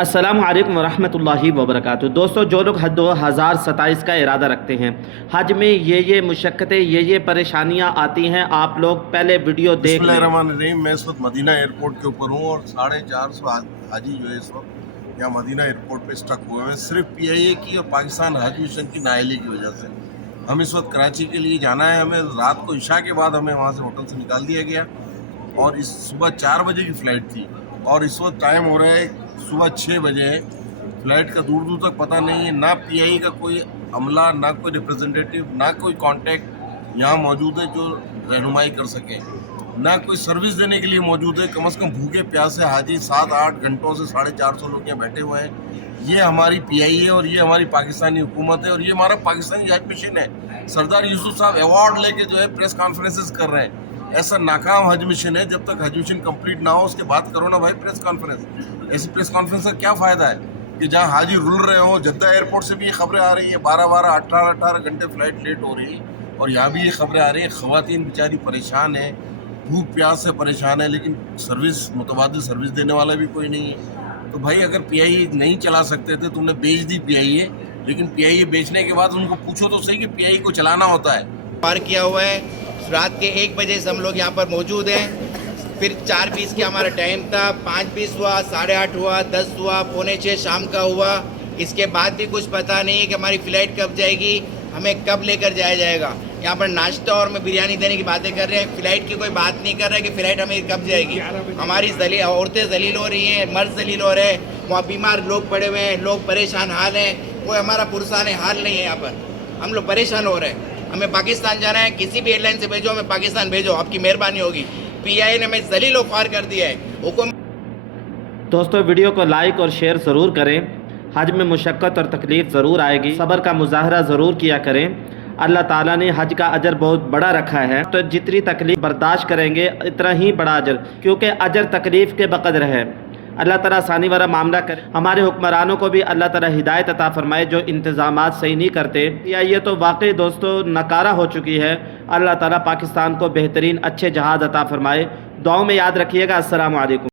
السلام علیکم ورحمۃ اللہ وبرکاتہ۔ دوستو، جو لوگ حج 2027 کا ارادہ رکھتے ہیں، حج میں یہ مشقتیں، یہ پریشانیاں آتی ہیں، آپ لوگ پہلے ویڈیو بسم دیکھ اللہ لیں۔ الرحمن الرحیم۔ میں اس وقت مدینہ ایئرپورٹ کے اوپر ہوں اور 450 حاجی جو ہے اس وقت یہاں مدینہ ایئرپورٹ پہ اسٹک ہوئے ہیں، صرف پی آئی اے کی اور پاکستان حج مشن کی نااہلی کی وجہ سے۔ ہم اس وقت کراچی کے لیے جانا ہے، ہمیں رات کو عشاء کے بعد ہمیں وہاں سے ہوٹل سے نکال دیا گیا اور اس صبح 4 بجے کی فلائٹ تھی اور اس وقت ٹائم ہو رہا ہے صبح 6 بجے ہے۔ فلائٹ کا دور دور تک پتہ نہیں ہے، نہ پی آئی اے کا کوئی عملہ، نہ کوئی ریپرزنٹیٹیو، نہ کوئی کانٹیکٹ یہاں موجود ہے جو رہنمائی کر سکے، نہ کوئی سروس دینے کے لیے موجود ہے۔ کم از کم بھوکے پیاسے حاجی 7-8 گھنٹوں سے 450 لوگ یہاں بیٹھے ہوئے ہیں۔ یہ ہماری پی آئی اے اور یہ ہماری پاکستانی حکومت ہے اور یہ ہمارا پاکستانی حج مشن ہے۔ سردار یوسف صاحب ایوارڈ لے کے جو ہے پریس کانفرنسز کر رہے ہیں۔ ایسا ناکام حج مشن ہے، جب تک حج مشن کمپلیٹ نہ ہو اس کے بعد کرو نا بھائی پریس کانفرنس۔ ایسی پریس کانفرنس کا کیا فائدہ ہے کہ جہاں حاجی رول رہے ہوں؟ جدہ ایئرپورٹ سے بھی یہ خبریں آ رہی ہیں 12 18 گھنٹے فلائٹ لیٹ ہو رہی ہے اور یہاں بھی یہ خبریں آ رہی ہیں خواتین بیچاری پریشان ہیں، بھوک پیاس سے پریشان ہے، لیکن سروس متبادل سروس دینے والا بھی کوئی نہیں ہے۔ تو بھائی اگر پی آئی اے نہیں چلا سکتے تھے، تم نے بیچ دی پی آئی اے، لیکن پی آئی اے بیچنے کے بعد ان کو پوچھو تو صحیح کہ پی آئی اے کو چلانا ہوتا ہے۔ پارک کیا ہوا ہے، رات کے 1 بجے سے ہم لوگ یہاں پر موجود ہیں، پھر 4:20 کا ہمارا ٹائم تھا، 5:20 ہوا، 8:30 ہوا، 10 ہوا، 5:45 شام کا ہوا۔ اس کے بعد بھی کچھ پتہ نہیں ہے کہ ہماری فلائٹ کب جائے گی، ہمیں کب لے کر جایا جائے گا۔ یہاں پر ناشتہ اور میں بریانی دینے کی باتیں کر رہے ہیں، فلائٹ کی کوئی بات نہیں کر رہا ہے کہ فلائٹ ہمیں کب جائے گی۔ ہماری عورتیں ذلیل ہو رہی ہیں، مرد ذلیل ہو رہے ہیں، وہاں بیمار لوگ پڑے ہوئے ہیں، لوگ پریشان حال ہیں، کوئی ہمارا پرسان حال نہیں ہے۔ یہاں پر ہم لوگ پریشان ہو رہے ہیں۔ ہمیں پاکستان جانا ہے، کسی بھی ایئر لائن سے بھیجو، ہمیں پاکستان بھیجو، آپ کی مہربانی ہوگی۔ پی آئی اے نے ہمیں ذلیل و خوار کر دیا ہے۔ حکومت دوستو، ویڈیو کو لائک اور شیئر ضرور کریں۔ حج میں مشقت اور تکلیف ضرور آئے گی، صبر کا مظاہرہ ضرور کیا کریں۔ اللہ تعالیٰ نے حج کا اجر بہت بڑا رکھا ہے، تو جتنی تکلیف برداشت کریں گے اتنا ہی بڑا اجر، کیونکہ اجر تکلیف کے بقدر ہے۔ اللہ تعالیٰ آسانی والا معاملہ کرے۔ ہمارے حکمرانوں کو بھی اللہ تعالیٰ ہدایت عطا فرمائے جو انتظامات صحیح نہیں کرتے۔ یہ تو واقعی دوستو نکارہ ہو چکی ہے۔ اللہ تعالیٰ پاکستان کو بہترین اچھے جہاز عطا فرمائے۔ دعاؤں میں یاد رکھیے گا۔ السلام علیکم۔